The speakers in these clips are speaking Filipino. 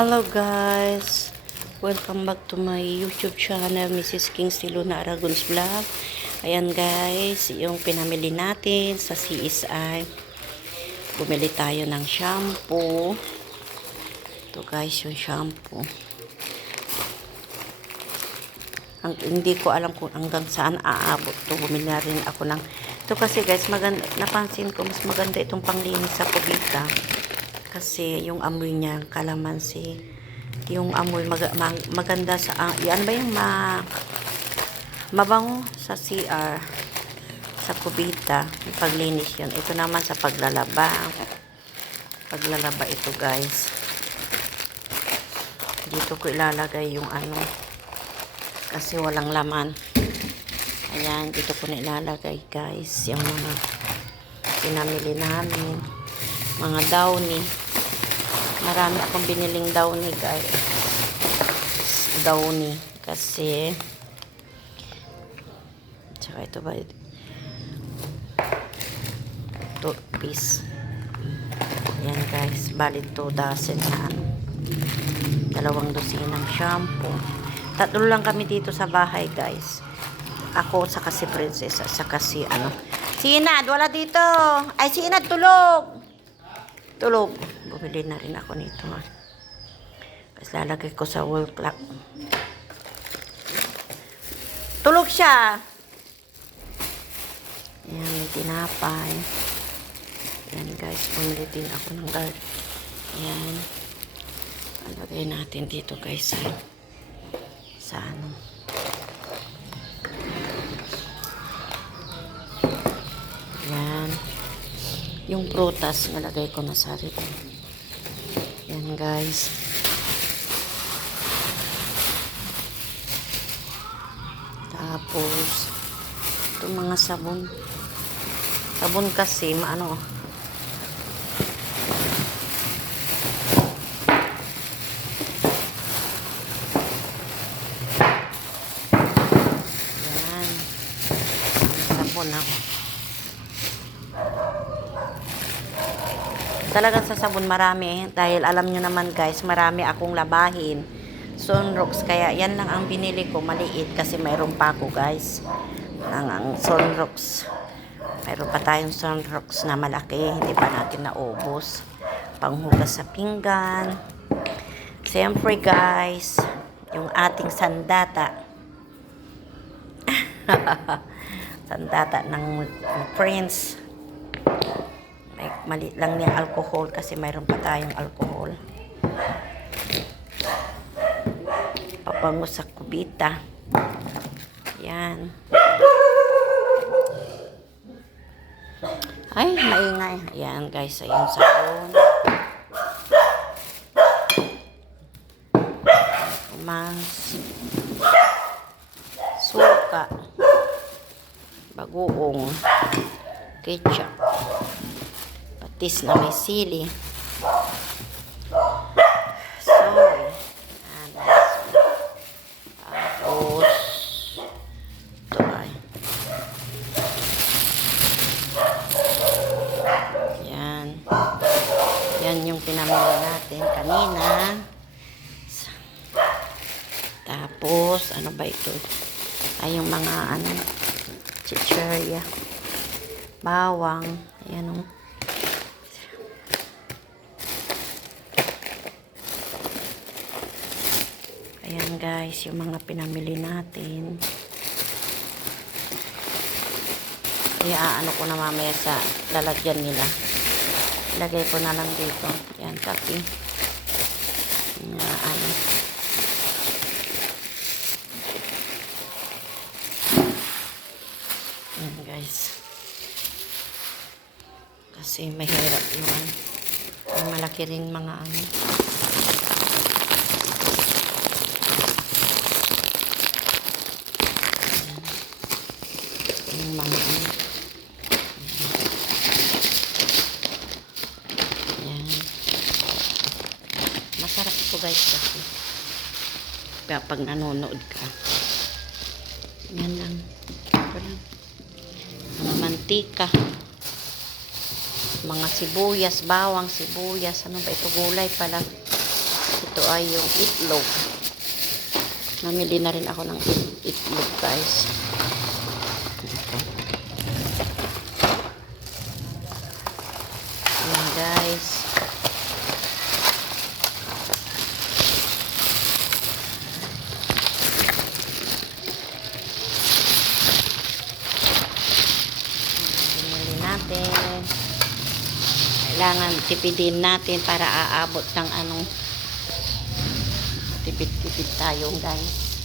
Hello guys, welcome back to my YouTube channel, Mrs. Kingsley Luna Aragon's Vlog. Ayan guys, yung pinamili natin sa CSI. Bumili tayo ng shampoo. Ito guys, yung shampoo. Hindi ko alam kung hanggang saan aabot to. Bumili na rin ako ng ito kasi guys, napansin ko mas maganda itong panglinis sa kubita. Kasi yung amoy niya, kalamansi, yung amoy maganda sa, yan ba yung mabango sa CR, sa kubita, yung paglinis yun. Ito naman sa paglalaba ito guys. Dito ko ilalagay yung ano, kasi walang laman. Ayan, dito ko na ilalagay guys, yung mga pinamili namin. Mga downy. Marami akong biniling downy guys. Downy. Kasi tsaka ito ba? 2 piece. Yan guys. Bali 2 dozen na ano. 2 dosinang shampoo. 3 lang kami dito sa bahay guys. Ako sa kasi princess. Sa kasi ano. Sinad, wala dito. Ay, Sinad, tulog. Tulog. Bumili na rin ako nito. Tapos lalagay ko sa wall clock. Tulog siya. Ayan, may tinapay. Ayan guys, bumili din ako ng guard. Ayan. Lagay natin dito guys sa ano. Ayan. Yung prutas, nalagay ko na sa rito. Yan guys. Tapos, itong mga sabon. Sabon kasi, maano. Yan. Sabon ako. Talagang sa sabon marami dahil alam nyo naman guys, marami akong labahin. Sunrox, kaya yan lang ang binili ko, maliit kasi mayroon pa ako guys. Ang Sunrox. Mayroon pa tayong Sunrox na malaki, hindi pa natin naubos. Panghugas sa pinggan. Siyempre guys, yung ating sandata. Sandata ng Prince. Mali lang niya alcohol kasi mayroon pa tayong alcohol. Pabango sa kubita. Yan. Ay, maingay. Yan guys, ayun sabon. Mas suka. Bagoong. Ketchup. Patis na may sili. Soy. Tapos ito ay. Yan. Yan yung pinamili natin kanina. Tapos, ano ba ito? Ay, yung mga ano, chicherya. Bawang. Ayan o. Ayan guys, yung mga pinamili natin. Kaya ano ko na mamaya sa lalagyan nila. Lagay ko na lang dito. Ayan, kape. Ano. Ayan guys. Kasi mahirap yun. Malaki rin mga ano. Yung mga ano. Ayan. Masarap ito guys kasi. Pag nanonood ka. Yan lang. Ito lang. Mga mantika. Mga sibuyas, bawang sibuyas. Ano ba ito? Gulay pala. Ito ay yung itlog. Namili na rin ako ng itlog, guys. Ayan, guys. Binili natin. Kailangan tipidin natin para aabot ng anong tipid-tipid tayo, guys.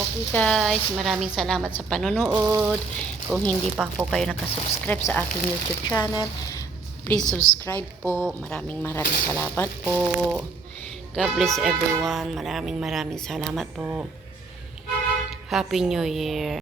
Okay, guys, maraming salamat sa panonood. Kung hindi pa po kayo nakasubscribe sa aking YouTube channel, please subscribe po. Maraming salamat po. God bless everyone. Maraming salamat po. Happy New Year.